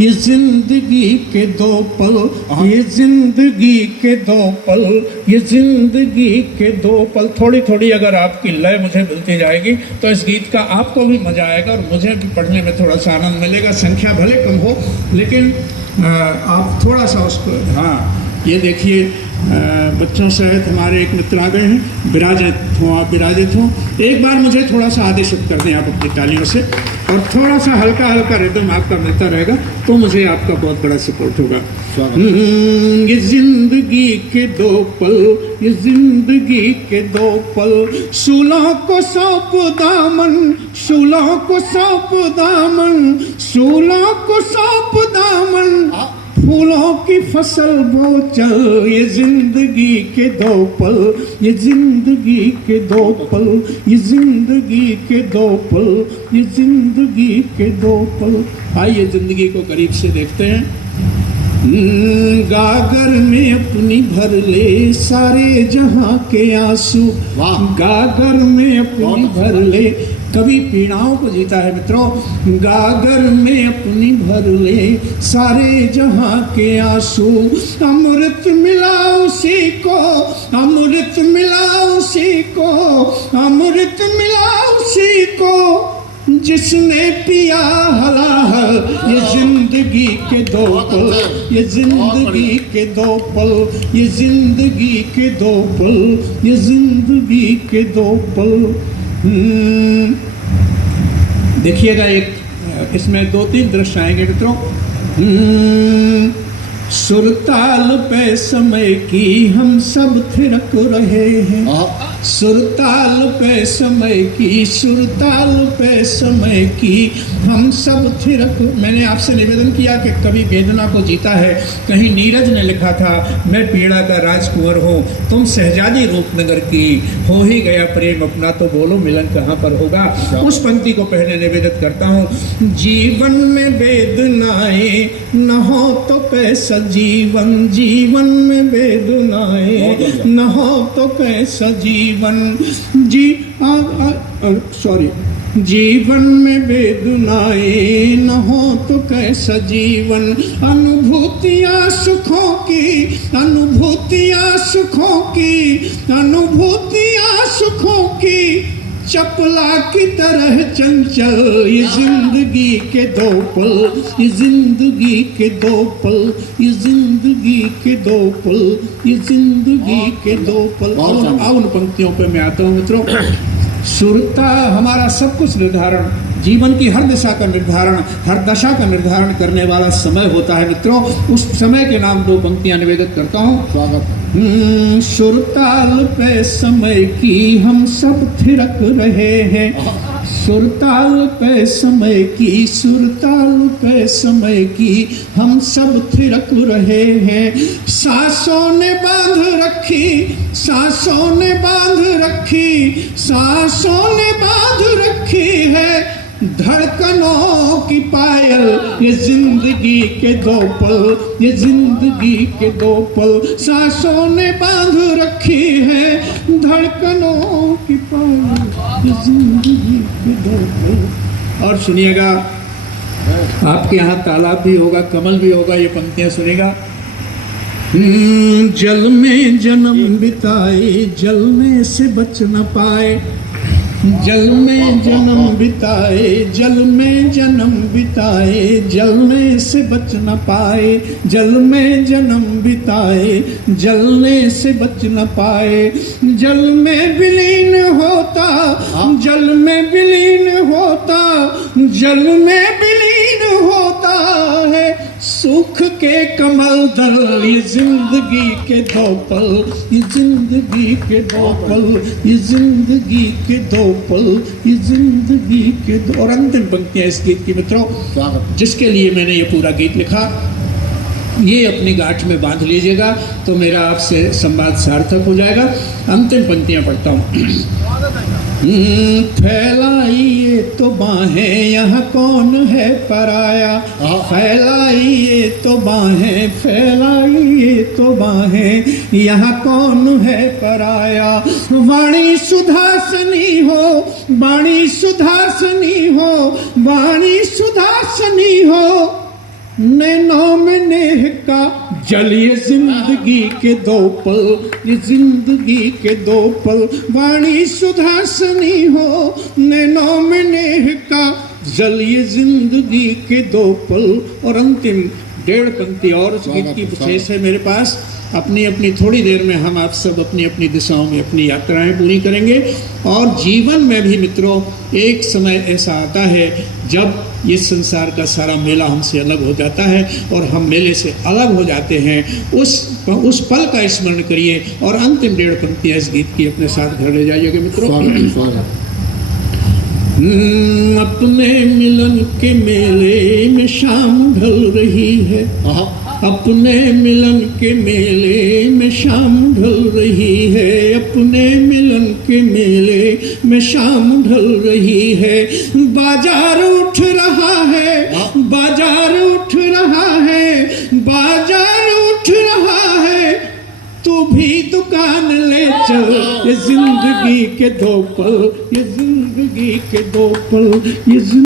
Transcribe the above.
ये जिंदगी के दो पल, ये जिंदगी के दो पल, ये जिंदगी के दो पल। थोड़ी थोड़ी अगर आपकी लय मुझे मिलती जाएगी तो इस गीत का आपको भी मजा आएगा और मुझे भी पढ़ने में थोड़ा सा आनंद मिलेगा। संख्या भले कम हो लेकिन आप थोड़ा सा उसको, हाँ ये देखिए बच्चों सहित हमारे एक मित्र आ गए हैं, विराजित हों आप, विराजित हों। एक बार मुझे थोड़ा सा आदेशित कर दें आप अपनी तालियों से, और थोड़ा सा हल्का हल्का रिदम आपका मिलता रहेगा तो मुझे आपका बहुत बड़ा सपोर्ट होगा। ये जिंदगी के दो पल, ये जिंदगी के दो पल, शूलों को सौंप दामन, शूलों को सौंप दामन, शूलों को सौंप दामन, फूलों की फसल बो चल। ये जिंदगी के दो पल, ये जिंदगी के दो पल, ये जिंदगी के दो पल, ये जिंदगी के दो पल। आइए जिंदगी को करीब से देखते हैं। गागर में अपनी भर ले सारे जहां के आंसू, गागर में अपनी भर ले। कभी पीड़ाओं को जीता है मित्रों। गागर में अपनी भर ले सारे जहां के आंसू, अमृत मिला उसी को, अमृत मिला उसी को, अमृत मिला उसी को जिसने पिया हलाहल। ये जिंदगी के दो पल, ये जिंदगी के दो पल, ये जिंदगी के दो पल, ये जिंदगी के दो पल। देखिएगा एक इसमें दो तीन दृश्य आएंगे मित्रों। सुरताल पे समय की हम सब थिरक रहे हैं, सुरताल पे समय की, सुरताल पे समय की हम सब थिरक। मैंने आपसे निवेदन किया कि कभी वेदना को जीता है। कहीं नीरज ने लिखा था, मैं पीड़ा का राजकुंवर हूँ, तुम शहजादी रूपनगर की, हो ही गया प्रेम अपना तो बोलो मिलन कहाँ पर होगा। उस पंक्ति को पहले निवेदित करता हूँ। जीवन में वेदनाएं न हो तो कैसा जीवन, जीवन में वेदनाएं न हो तो कैसा जीवन, सॉरी, जीवन में वेदनाएं न हो तो कैसा जीवन। अनुभूतियाँ सुखों की, अनुभूतियाँ सुखों की, अनुभूतियाँ सुखों की, चपला की तरह चंचल। ये जिंदगी के दो पल, ये जिंदगी के दो पल, ये जिंदगी के दो पल, ये जिंदगी के दो पल। और उन पंक्तियों पे मैं आता हूँ मित्रों। सुरता हमारा सब कुछ निर्धारण, जीवन की हर दिशा का निर्धारण, हर दशा का निर्धारण करने वाला समय होता है मित्रों। उस समय के नाम दो पंक्तियां निवेदित करता हूँ। स्वागत। सुरताल पे समय की हम सब थिरक रहे हैं, सुरताल पे समय की, सुरताल पे समय की हम सब थिरक रहे हैं। सांसों ने बांध रखी, सांसों ने बांध रखी, सांसों ने बांध रखी है धड़कनों की पायल। ये जिंदगी के दो पल, ये जिंदगी के दो पल, सांसों ने बांध रखी है धड़कनों की पायल। ये जिंदगी के दो पल। और सुनिएगा, आपके यहाँ तालाब भी होगा, कमल भी होगा, ये पंक्तियां सुनिएगा। जल में जन्म बिताए, जलने से बच न पाए, जल में जन्म बिताए, जल में जन्म बिताए, जलने से बच न पाए, जल में जन्म बिताए, जलने से बच न पाए। जल में विलीन होता, जल में विलीन होता, जल में विलीन होता है सुख के कमल दल। ये जिंदगी के दो पल, ये जिंदगी के दो पल, ये जिंदगी के दो पल, ये जिंदगी के दो। और अंतिम पंक्तियां इस गीत की मित्रों, जिसके लिए मैंने ये पूरा गीत लिखा, ये अपनी गांठ में बांध लीजिएगा तो मेरा आपसे संवाद सार्थक हो जाएगा। अंतिम पंक्तियां पढ़ता हूँ। फैलाइए तो बाहें, यहाँ कौन है पराया, फैलाइए तो बाहें, फैलाइए तो बाहें, यहाँ कौन है पराया। वाणी सुधासनी हो, वाणी सुधासनी हो, वाणी सुधासनी हो, नैनों में नेह का जल, ये जिंदगी के दो पल, ये जिंदगी के दो पल, वाणी सुधासनी हो। नैनों में नेह का जल, ये जिंदगी के दो पल। और अंतिम 1.5 पंक्ति और इस गीत की शेष है मेरे पास। अपनी अपनी थोड़ी देर में हम आप सब अपनी अपनी दिशाओं में अपनी यात्राएं पूरी करेंगे। और जीवन में भी मित्रों एक समय ऐसा आता है जब ये संसार का सारा मेला हमसे अलग हो जाता है और हम मेले से अलग हो जाते हैं। उस पल का स्मरण करिए और अंतिम 1.5 पंक्तियां इस गीत की अपने साथ घर ले जाइएगा मित्रों। अपने मिलन के मेले में शाम ढल रही है, अपने मिलन के मेले में शाम ढल रही है, अपने मिलन के मेले में शाम ढल रही है। बाजार उठ रहा है, बाजार उठ रहा है, बाजार उठ रहा है, तू भी दुकान ले चल। ये जिंदगी के दो पल, ये जिंदगी के दो पल, ये